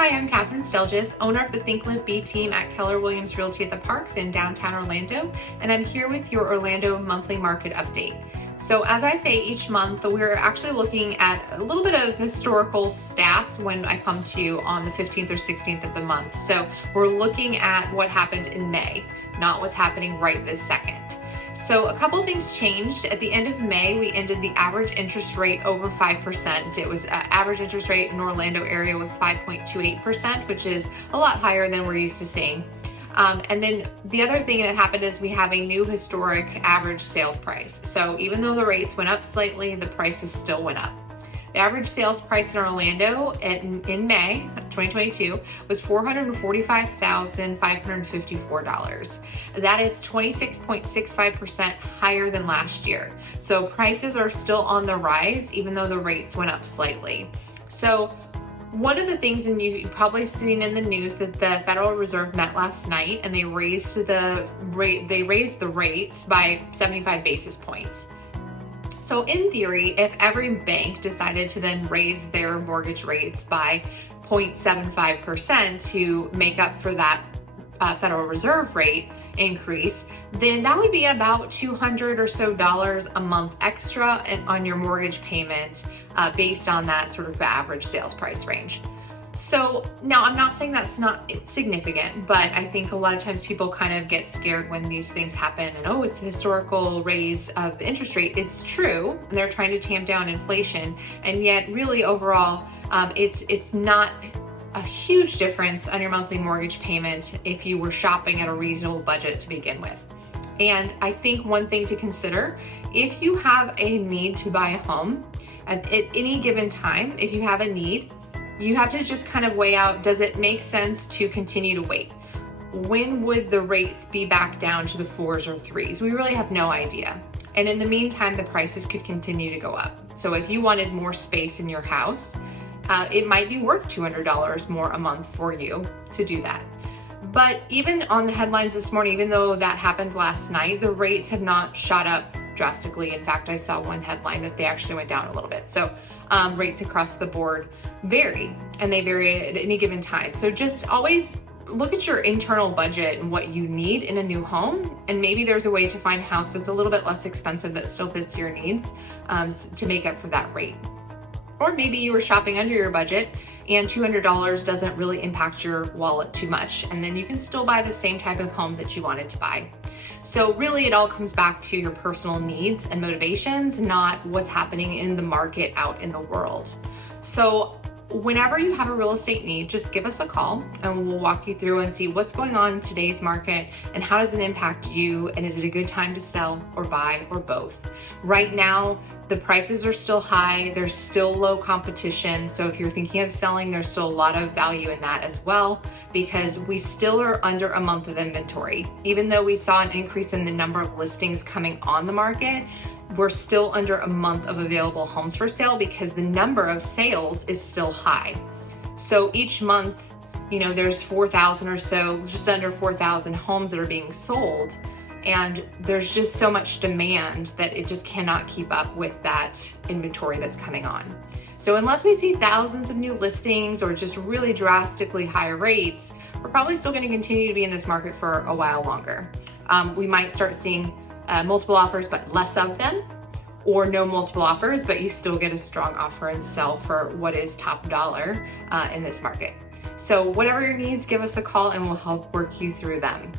Hi, I'm Kathryn Stelljes, owner of the Think Live Be team at Keller Williams Realty at the Parks in downtown Orlando, and I'm here with your Orlando monthly market update. So as I say each month, we're actually looking at a little bit of historical stats when I come to you on the 15th or 16th of the month. So we're looking at what happened in May, not what's happening right this second. So a couple things changed. At the end of May, we ended the average interest rate over 5%. It was average interest rate in Orlando area was 5.28%, which is a lot higher than we're used to seeing. And then the other thing that happened is we have a new historic average sales price. So even though the rates went up slightly, the prices still went up. The average sales price in Orlando in May 2022 was $445,554. That is 26.65% higher than last year. So prices are still on the rise, even though the rates went up slightly. So one of the things, and you've probably seen in the news, that the Federal Reserve met last night and they raised the rates by 75 basis points. So in theory, if every bank decided to then raise their mortgage rates by 0.75% to make up for that Federal Reserve rate increase, then that would be about $200 or so a month extra on your mortgage payment based on that sort of average sales price range. So now I'm not saying that's not significant, but I think a lot of times people kind of get scared when these things happen and, oh, it's a historical raise of the interest rate. It's true, and they're trying to tamp down inflation, and yet really overall, it's not a huge difference on your monthly mortgage payment if you were shopping at a reasonable budget to begin with. And I think one thing to consider, if you have a need to buy a home at any given time, if you have a need, you have to just kind of weigh out, does it make sense to continue to wait? When would the rates be back down to the 4s or 3s? We really have no idea. And in the meantime, the prices could continue to go up. So if you wanted more space in your house, it might be worth $200 more a month for you to do that. But even on the headlines this morning, even though that happened last night, the rates have not shot up drastically. In fact, I saw one headline that they actually went down a little bit. So rates across the board vary, and they vary at any given time. So just always look at your internal budget and what you need in a new home, and maybe there's a way to find a house that's a little bit less expensive that still fits your needs to make up for that rate. Or maybe you were shopping under your budget and $200 doesn't really impact your wallet too much, and then you can still buy the same type of home that you wanted to buy. So really it all comes back to your personal needs and motivations, not what's happening in the market out in the world. So whenever you have a real estate need, just give us a call and we'll walk you through and see what's going on in today's market and how does it impact you, and is it a good time to sell or buy or both. Right now, the prices are still high, there's still low competition, so if you're thinking of selling, there's still a lot of value in that as well, because we still are under a month of inventory. Even though we saw an increase in the number of listings coming on the market, we're still under a month of available homes for sale because the number of sales is still high. So each month, there's 4,000 or so, just under 4,000 homes that are being sold. And there's just so much demand that it just cannot keep up with that inventory that's coming on. So unless we see thousands of new listings or just really drastically higher rates, we're probably still going to continue to be in this market for a while longer. We might start seeing multiple offers, but less of them, or no multiple offers, but you still get a strong offer and sell for what is top dollar in this market. So whatever your needs, give us a call and we'll help work you through them.